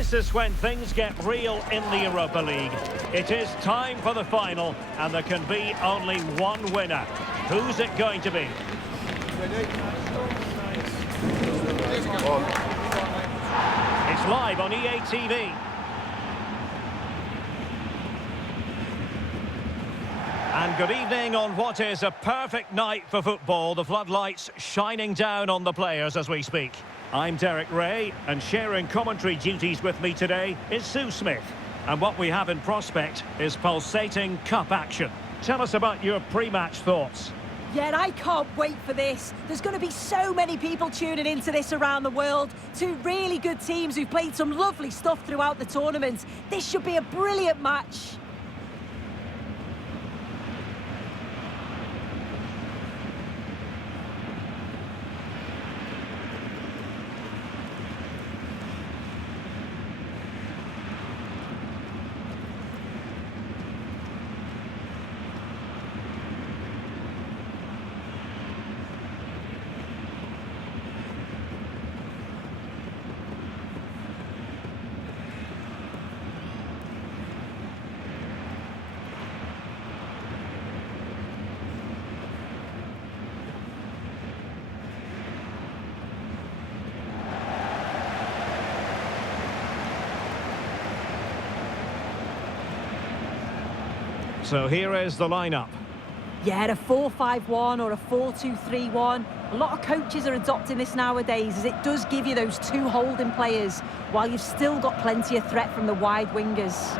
This is when things get real in the Europa League. It is time for the final, and there can be only one winner. Who's it going to be? It's live on EA TV. And good evening on what is a perfect night for football. The floodlights shining down on the players as we speak. I'm Derek Ray, and sharing commentary duties with me today is Sue Smith. And what we have in prospect is pulsating cup action. Tell us about your pre-match thoughts. Yeah, I can't wait for this. There's going to be so many people tuning into this around the world. Two really good teams who've played some lovely stuff throughout the tournament. This should be a brilliant match. So here is the lineup. Yeah, a 4-5-1 or a 4-2-3-1. A lot of coaches are adopting this nowadays, as it does give you those two holding players, while you've still got plenty of threat from the wide wingers.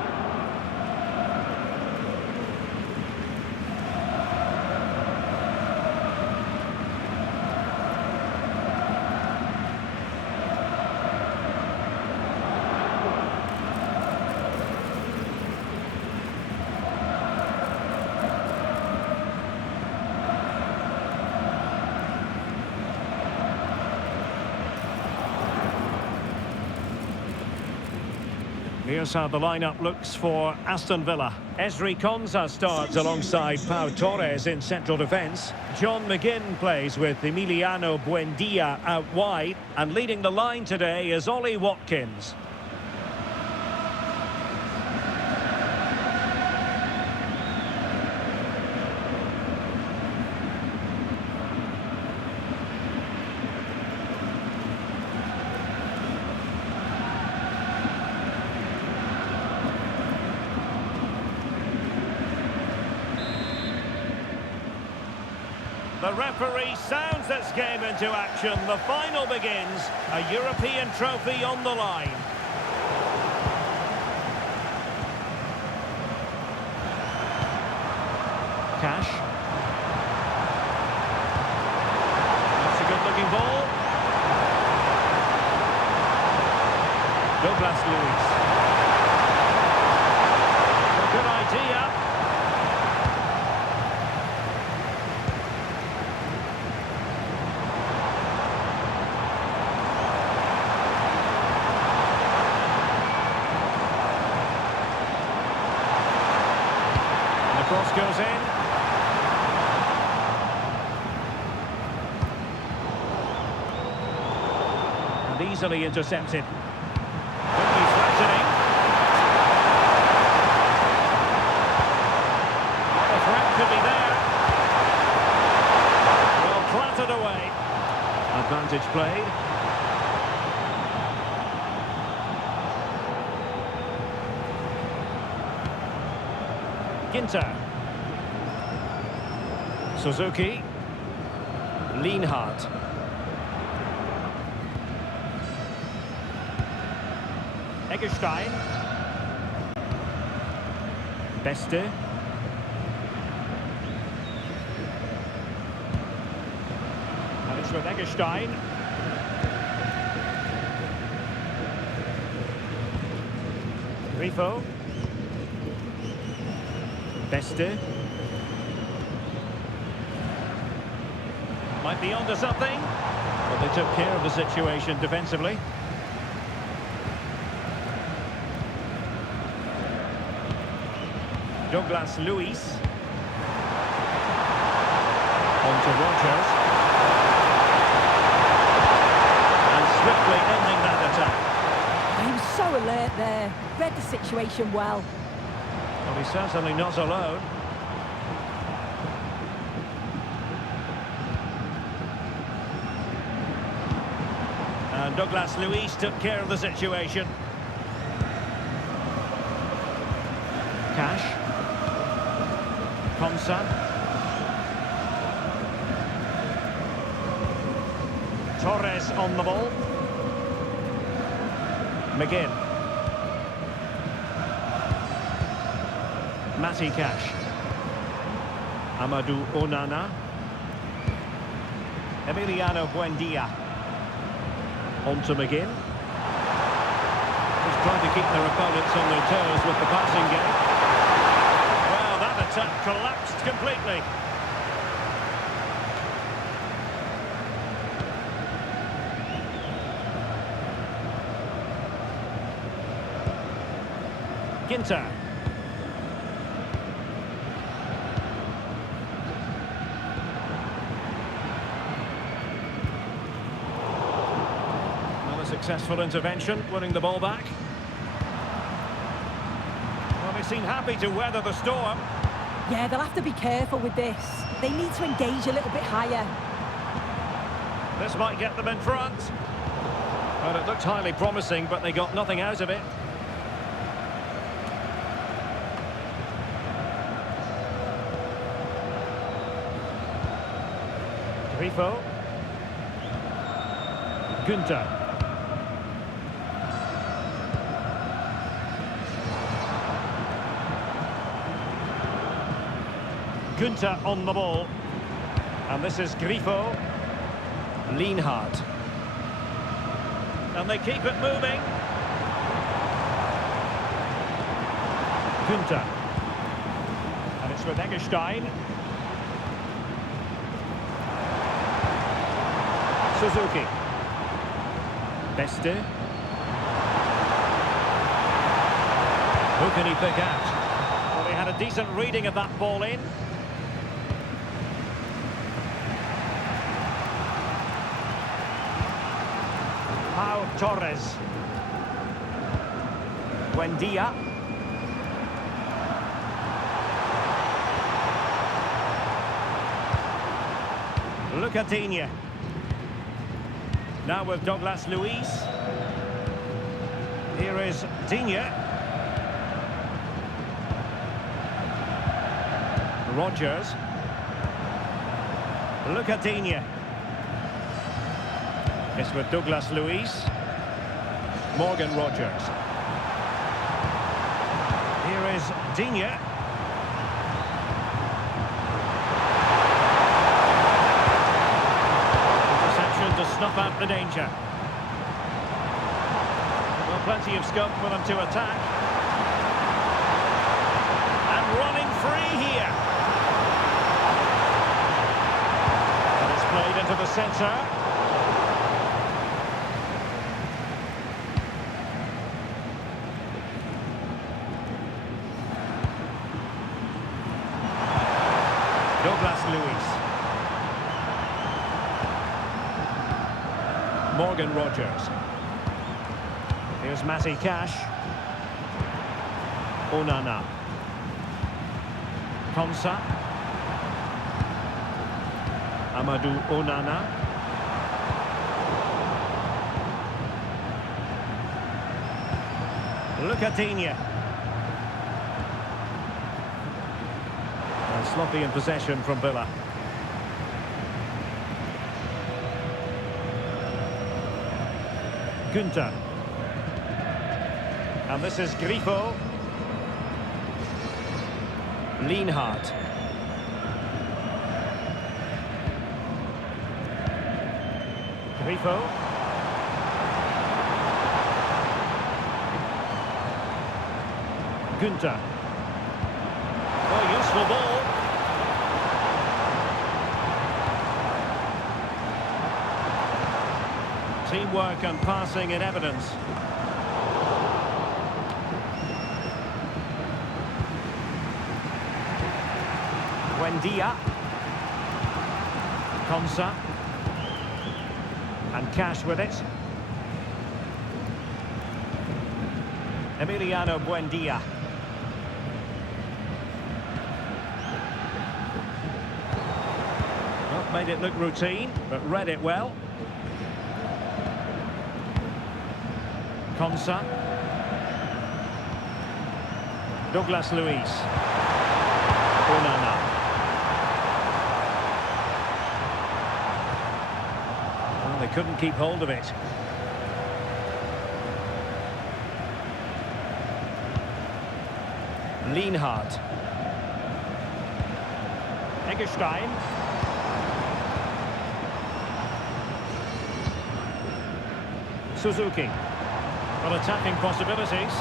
Here's how the lineup looks for Aston Villa. Esri Konsa starts alongside Pau Torres in central defence. John McGinn plays with Emiliano Buendia out wide. And leading the line today is Ollie Watkins. The referee sounds this game into action. The final begins. A European trophy on the line. Cash. That's a good-looking ball. Douglas Luiz. A good idea. Cross goes in. And easily intercepted. Could be threatening. The threat could be there. Well, clattered away. Advantage played. Ginter. Suzuki. Lienhardt. Eggestein. Beste. And it's with Eggestein. Grifo. Beste. Might be onto something. But they took care of the situation defensively. Douglas Luiz. On to Rogers. And swiftly ending that attack. He was so So alert there. Read the situation well. Well, he's certainly not alone. And Douglas Luiz took care of the situation. Cash. Konsa. Torres on the ball. McGinn. Matty Cash. Amadou Onana. Emiliano Buendia. On to McGinn. Just trying to keep their opponents on their toes with the passing game. Well, that attack collapsed completely. Ginter. Well, a successful intervention, winning the ball back. Well, they seem happy to weather the storm. Yeah, they'll have to be careful with this. They need to engage a little bit higher. This might get them in front. Well, it looked highly promising, but they got nothing out of it. Grifo. Günther. Günther on the ball. And this is Grifo. Lienhardt. And they keep it moving. Günther. And it's with Eggestein. Suzuki. Beste. Who can he pick out? Well, they had a decent reading of that ball in. Pau Torres. Buendia. Lucadinha. Now with Douglas Luiz. Here is Digne. Rogers. Lucadinha. It's with Douglas Luiz. Morgan Rogers. Here is Digne. To snuff out the danger. Well, plenty of scope for them to attack. And running free here. And it's played into the centre. Douglas Luiz. Morgan Rogers. Here's Matty Cash. Onana. Konsa. Amadou Onana. Lucadinha. And sloppy in possession from Villa. Günther. And this is Grifo. Lienhardt. Grifo. Günther. Oh, useful ball. Teamwork and passing in evidence. Buendia. Konsa. And Cash with it. Emiliano Buendia. Well, made it look routine, but read it well. Konsa. Douglas Luiz. Unai. Well, they couldn't keep hold of it. Lienhard. Eggestein. Suzuki. Well, attacking possibilities.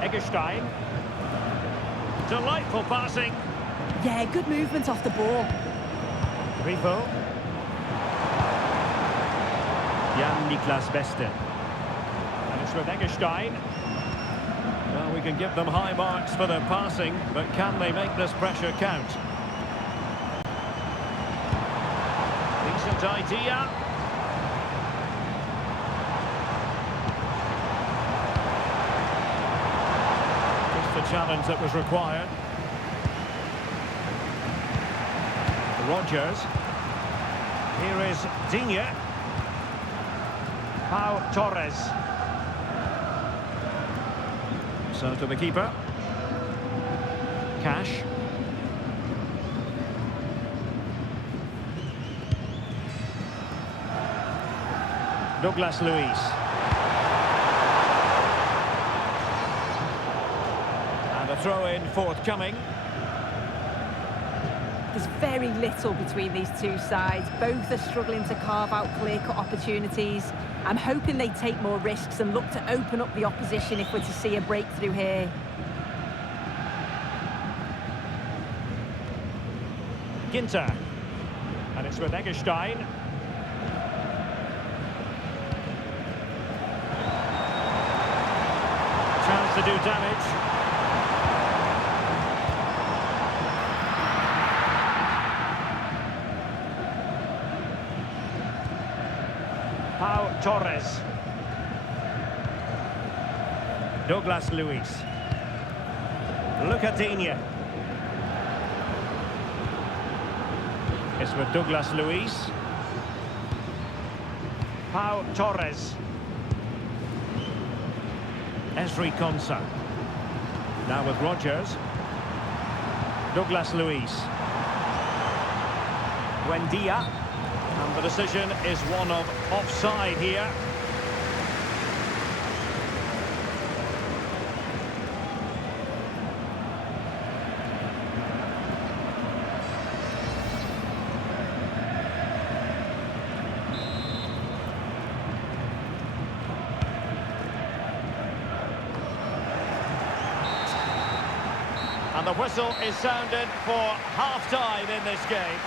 Eggestein. Delightful passing. Yeah, good movement off the ball. Grifo. Jan-Niklas Beste. And it's with Eggestein. Well, we can give them high marks for their passing, but can they make this pressure count? Decent idea. Just the challenge that was required. Rodgers. Here is Digne. Pau Torres. So to the keeper. Cash. Douglas Luiz. And a throw-in forthcoming. There's very little between these two sides. Both are struggling to carve out clear-cut opportunities. I'm hoping they take more risks and look to open up the opposition if we're to see a breakthrough here. Ginter. And it's with Eggestein. Chance to do damage. Pau Torres. Douglas Luiz. Look at Digne. It's with Douglas Luiz. Pau Torres. Ezri Konsa. Now with Rodgers. Douglas Luiz. Buendia. And the decision is one of offside here. And the whistle is sounded for half-time in this game.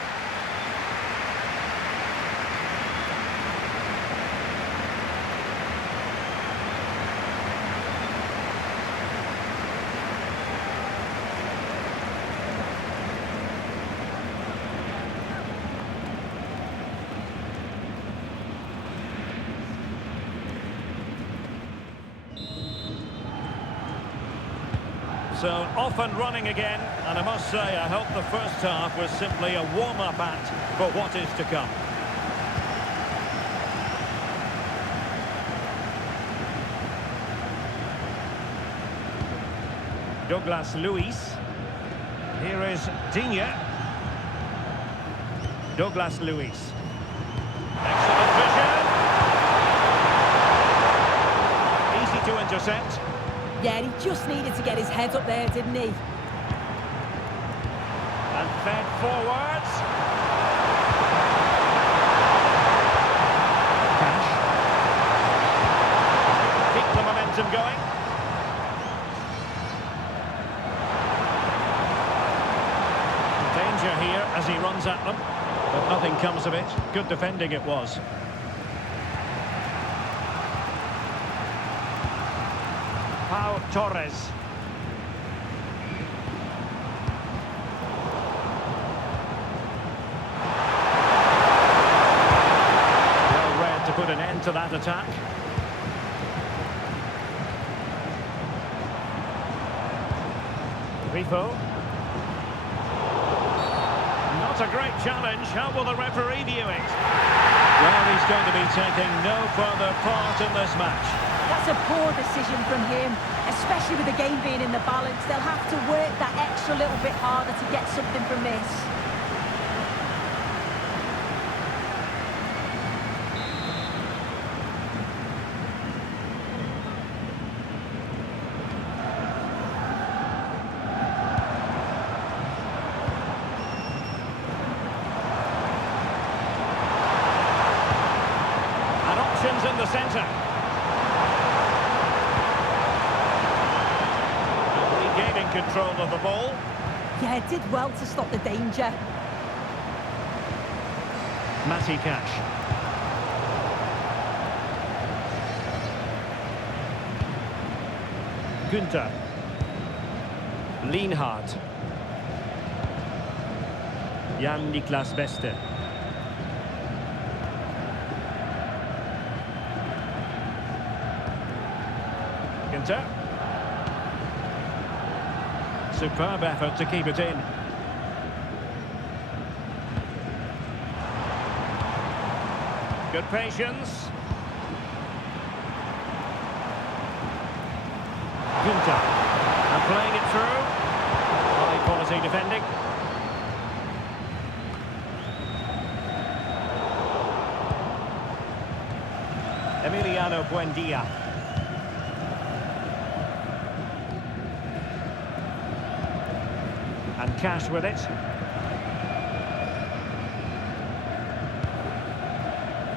So off and running again, and I must say I hope the first half was simply a warm-up act for what is to come. Douglas Luiz. Here is Digne. Douglas Luiz. Excellent vision. Easy to intercept. Yeah, he just needed to get his head up there, didn't he? And fed forwards. Cash. Keep the momentum going. Danger here as he runs at them, but nothing comes of it. Good defending it was. Pau Torres. Well read to put an end to that attack. Grifo. Not a great challenge. How will the referee view it? Well, he's going to be taking no further part in this match. That's a poor decision from him, especially with the game being in the balance. They'll have to work that extra little bit harder to get something from this. And options in the centre. Regaining control of the ball. Yeah, did well to stop the danger. Matty Cash. Günther. Lienhardt. Jan-Niklas Beste. Günther. Superb effort to keep it in. Good patience. Günther. And playing it through. High quality defending. Emiliano Buendia. And Cash with it.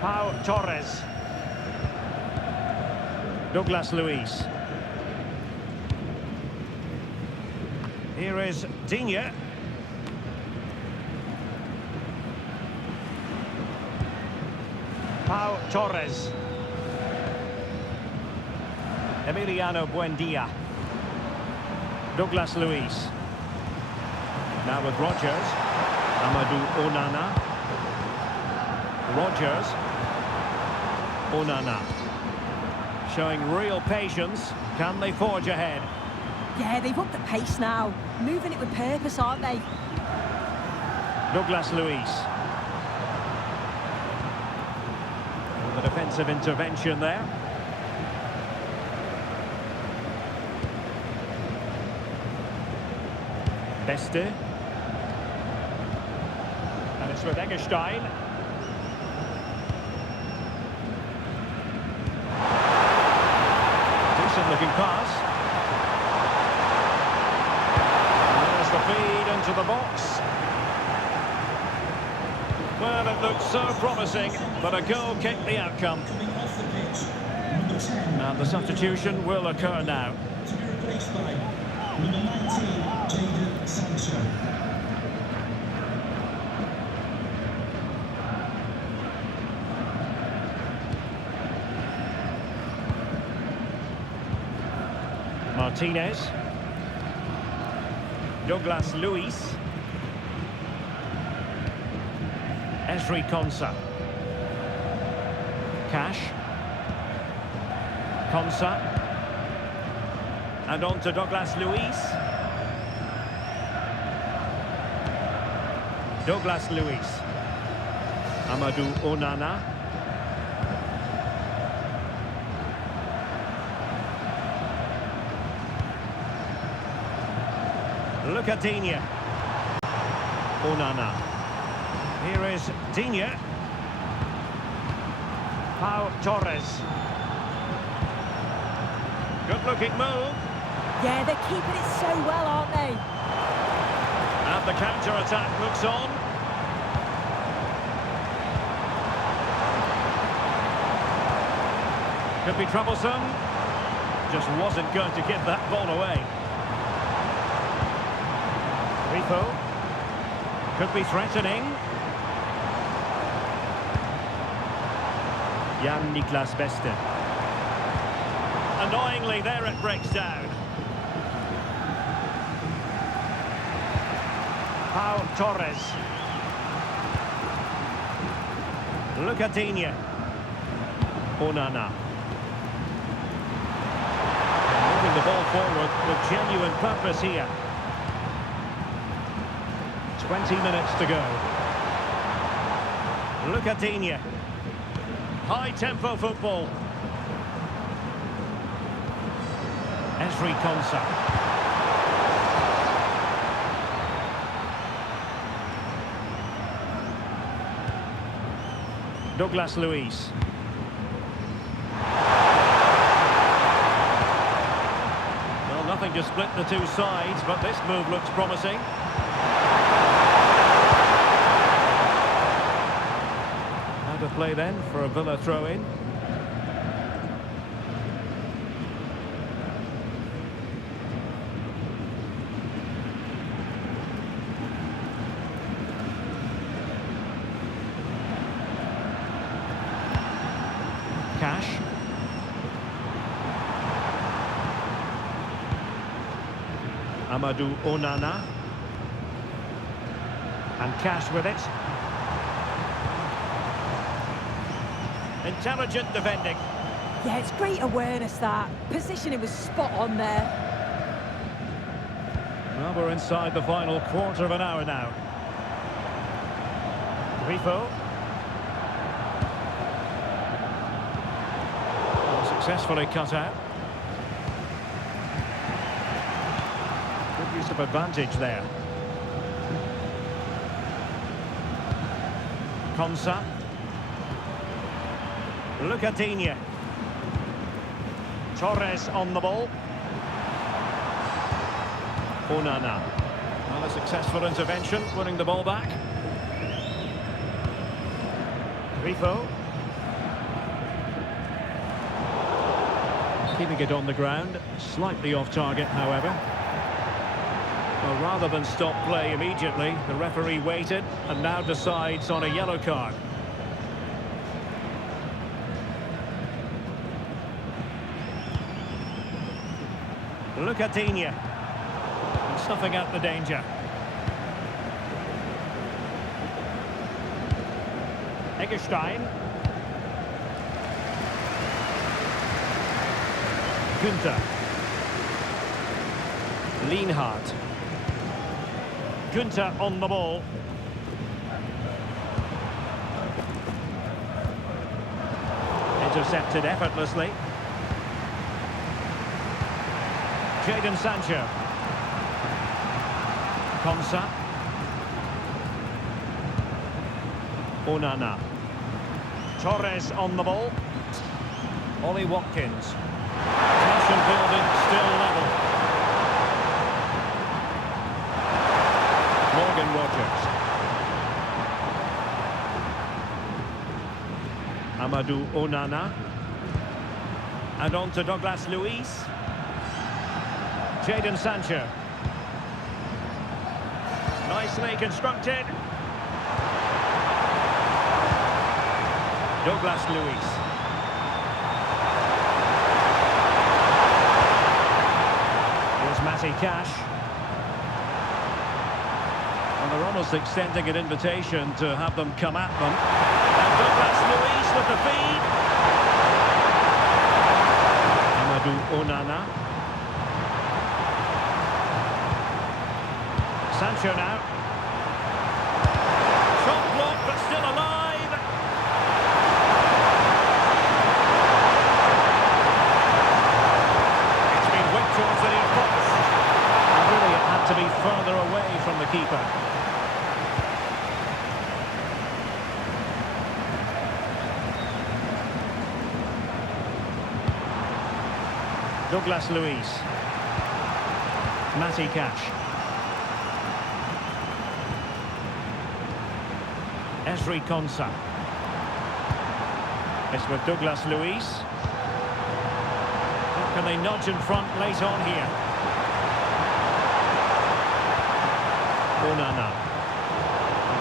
Pau Torres. Douglas Luiz. Here is Digne. Pau Torres. Emiliano Buendia. Douglas Luiz. Now with Rogers. Amadou Onana. Rogers. Onana. Showing real patience. Can they forge ahead? Yeah, they've upped the pace now. Moving it with purpose, aren't they? Douglas Luiz. The defensive intervention there. Beste. And it's with Eggestein. Decent looking pass. And there's the feed into the box. Well, it looked so promising, but a goal kicked the outcome. And the substitution will occur now. Number 19, Jadon Sancho. Martinez. Douglas Luiz. Ezri Konsa. Cash. Konsa. And on to Douglas Luiz. Douglas Luiz. Amadou Onana. Look at Digne. Onana. Here is Digne. Pau Torres. Good looking move. Yeah, they're keeping it so well, aren't they? And the counter-attack looks on. Could be troublesome. Just wasn't going to give that ball away. Grifo. Could be threatening. Jan-Niklas Beste. Annoyingly, there it breaks down. Pau Torres. Look at Digne. Onana. Moving the ball forward with genuine purpose here. 20 minutes to go. Look at Digne. High-tempo football. SC Freiburg. Douglas Luiz. Well, nothing to split the two sides, but this move looks promising. How to play then for a Villa throw-in. Cash. Amadou Onana. And Cash with it. Intelligent defending. Yeah, it's great awareness, that. Positioning was spot on there. Well, we're inside the final quarter of an hour now. Grifo. Successfully cut out. Good use of advantage there. Konsa. Look at Digne. Torres on the ball. Onana. Well, a successful intervention, winning the ball back. Grifo. Keeping it on the ground, slightly off target, however. Well, rather than stop play immediately, the referee waited and now decides on a yellow card. Look at Digne. Snuffing out the danger. Eggestein. Günther. Lienhardt. Günther on the ball. Intercepted effortlessly. Jadon Sancho. Konsa. Onana. Torres on the ball. Ollie Watkins. Tension building, still level. Morgan Rogers. Amadou Onana. And on to Douglas Luiz. Jadon Sancho. Nicely constructed. Douglas Luiz. Matty Cash. And they're almost extending an invitation to have them come at them. And Douglas Luiz with the feed. Amadou Onana. Sancho now. Shot blocked, but still alive. It's been whipped towards the near post. Really, it had to be further away from the keeper. Douglas Luiz. Matty Cash. Ezri Konsa. It's with Douglas Luiz. How can they nudge in front late on here? Onana.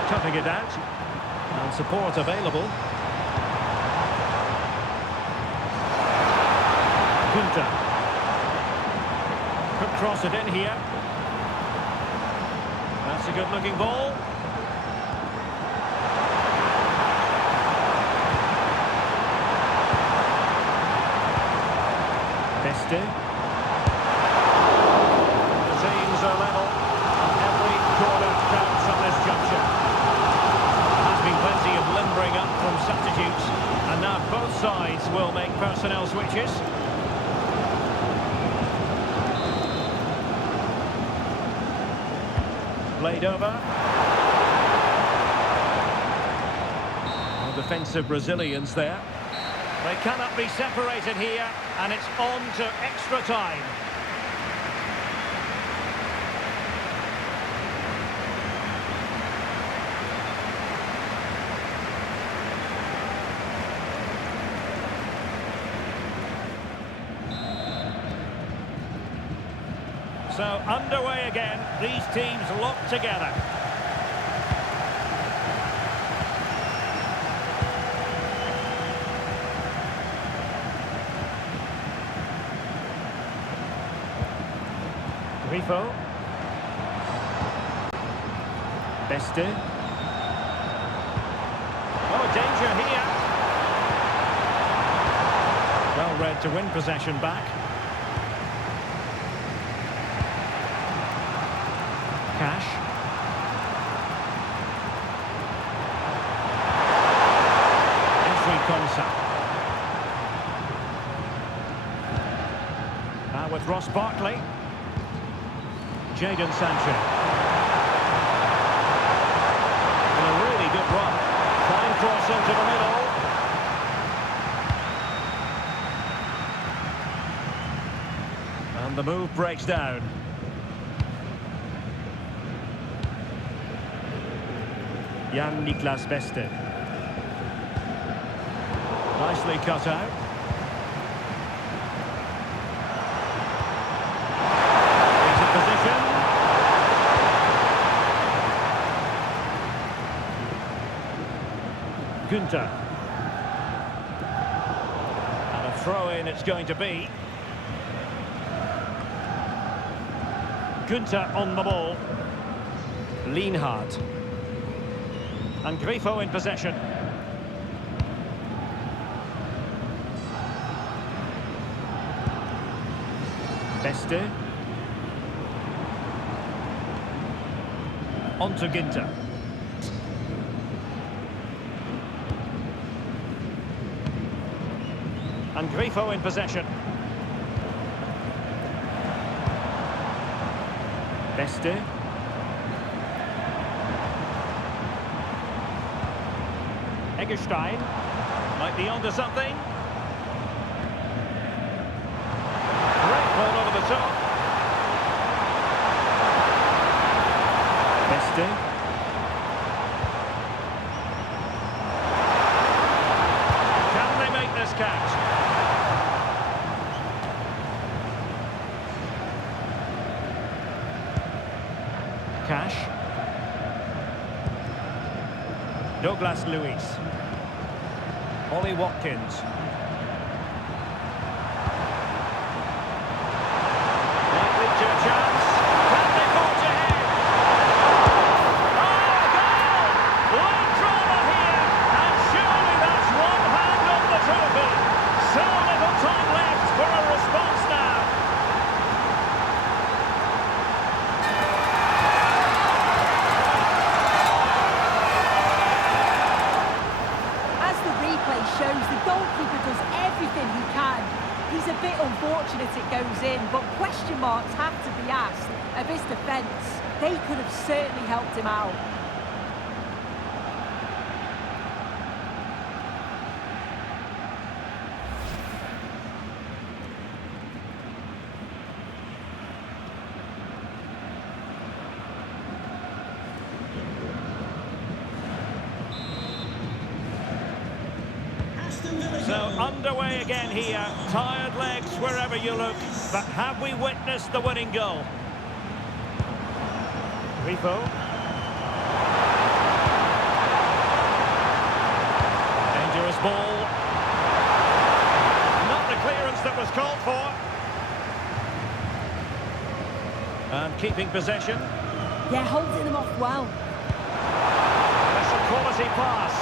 Cutting it out. And support available. Günther. Could cross it in here. That's a good-looking ball. Beste. The teams are level. Every corner counts on this sides will make personnel switches. Played over. Defensive Brazilians there. They cannot be separated here, and it's on to extra time. So underway again, these teams locked together. Grifo. Beste. Oh, danger here. Well read to win possession back. Cash. Entry concept. Now with Ross Barkley. Jadon Sancho. And a really good run. Fine cross into the middle. And the move breaks down. Jan-Niklas Beste. Nicely cut out. Position. Günther. And a throw-in it's going to be. Günther on the ball. Lienhard. And Grifo in possession. Beste. On to Günther. And Grifo in possession. Beste. Eggestein. Might be onto something. Great ball over the top. Beste. Can they make this catch? Cash. Douglas Luiz. Ollie Watkins. Might lead to a chance. Can they forge ahead? Oh, goal! Late drama here, and surely that's one hand on the trophy. So little time left for a response now. As the replay shows, the goalkeeper does everything he can. He's a bit unfortunate it goes in, but question marks have to be asked of his defence. They could have certainly helped him out. Aston Villa So underway again here. Tired legs wherever you look. But have we witnessed the winning goal? Grifo. Dangerous ball. Not the clearance that was called for. And keeping possession. Yeah, holding them off well. That's a quality pass.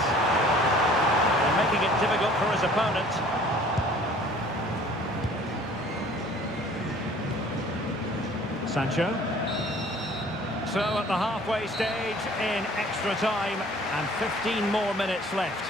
And making it difficult for his opponent. Sancho. So at the halfway stage in extra time and 15 more minutes left.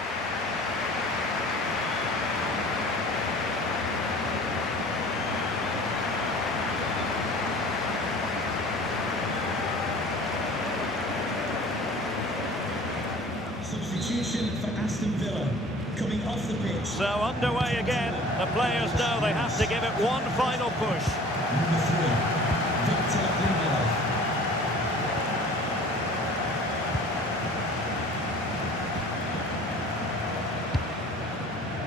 Substitution for Aston Villa. Coming off the pitch. So underway again. The players know they have to give it one final push. Number 3, Victor Unai.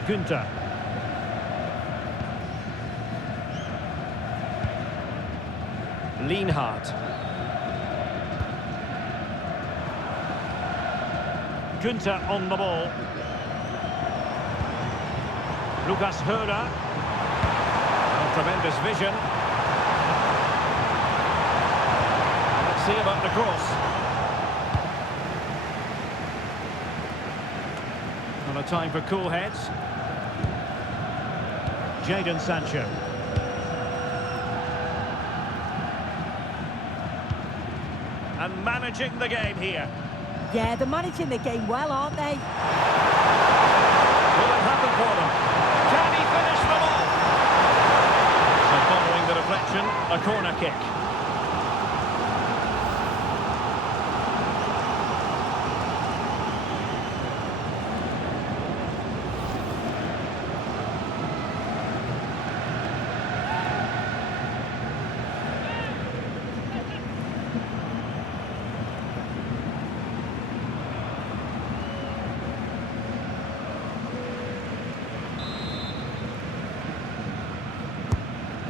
Günther. Lienhard. Günther on the ball. Lucas Höra. Tremendous vision. Let's see about the cross. Not a time for cool heads. Jadon Sancho. And managing the game here. Yeah, they're managing the game well, aren't they? Will it happen for them? Can he finish them off? So following the deflection, a corner kick.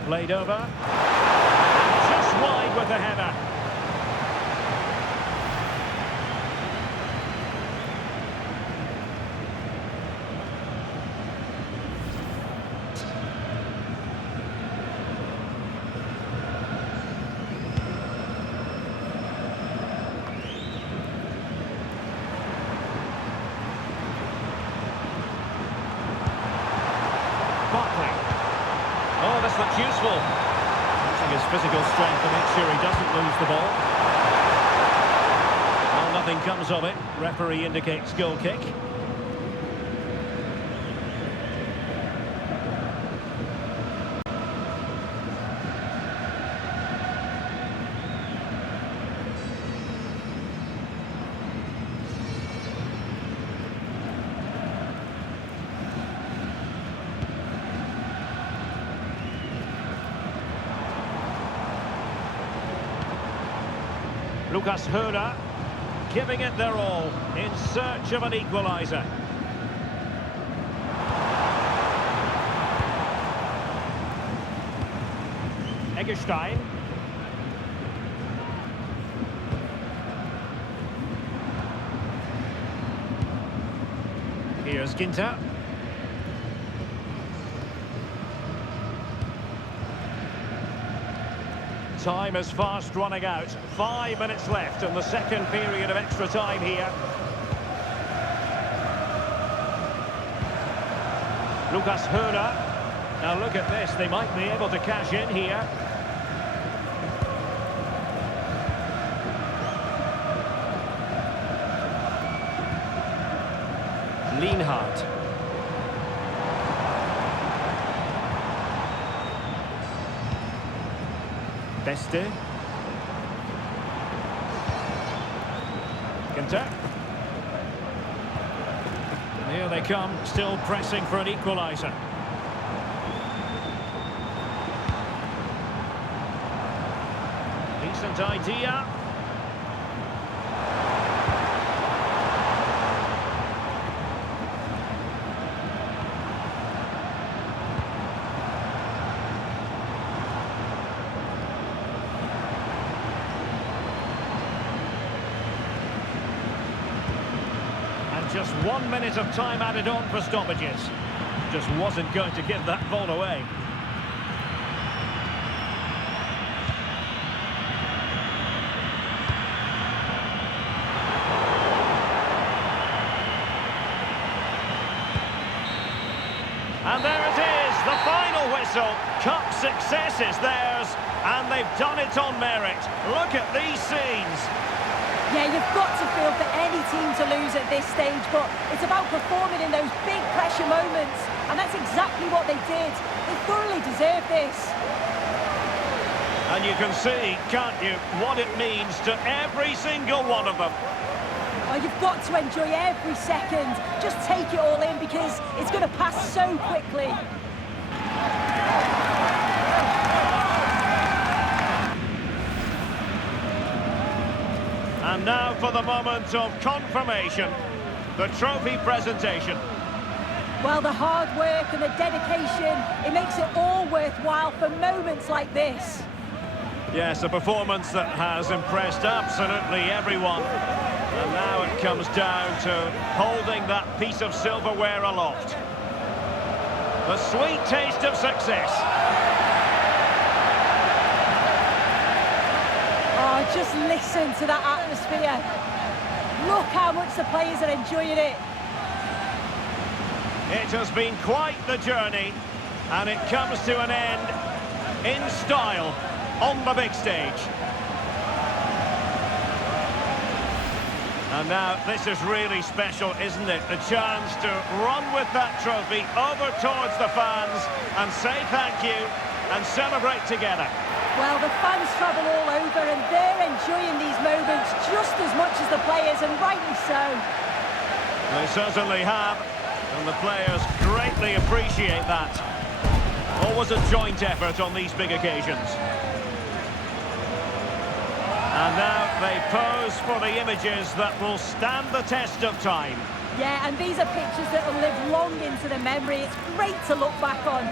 Played over. Just wide with the header. Oh, this looks useful. Using his physical strength to make sure he doesn't lose the ball. Well, nothing comes of it. Referee indicates goal kick. Lucas Höra giving it their all in search of an equaliser. Eggestein. Here's Günther. Time is fast running out. 5 minutes left in the second period of extra time here. Lucas Höra. Now look at this, they might be able to cash in here. Lienhard. Beste. Günther. And here they come, still pressing for an equaliser. Decent idea. Just 1 minute of time added on for stoppages. Just wasn't going to give that ball away. And there it is, the final whistle. Cup success is theirs, and they've done it on merit. Look at these scenes. Yeah, you've got to feel for any team to lose at this stage, but it's about performing in those big pressure moments, and that's exactly what they did. They thoroughly deserve this. And you can see, can't you, what it means to every single one of them. I Oh, you've got to enjoy every second. Just take it all in because it's going to pass so quickly. And now for the moment of confirmation, the trophy presentation. Well, the hard work and the dedication, it makes it all worthwhile for moments like this. Yes, a performance that has impressed absolutely everyone. And now it comes down to holding that piece of silverware aloft. The sweet taste of success. Oh, just listen to that atmosphere. Look how much the players are enjoying it. It has been quite the journey, and it comes to an end in style on the big stage. And now this is really special, isn't it? The chance to run with that trophy over towards the fans and say thank you and celebrate together. Well, the fans travel all over and they're enjoying these moments just as much as the players, and rightly so. They certainly have, and the players greatly appreciate that. Always a joint effort on these big occasions. And now they pose for the images that will stand the test of time. Yeah, and these are pictures that will live long into the memory. It's great to look back on.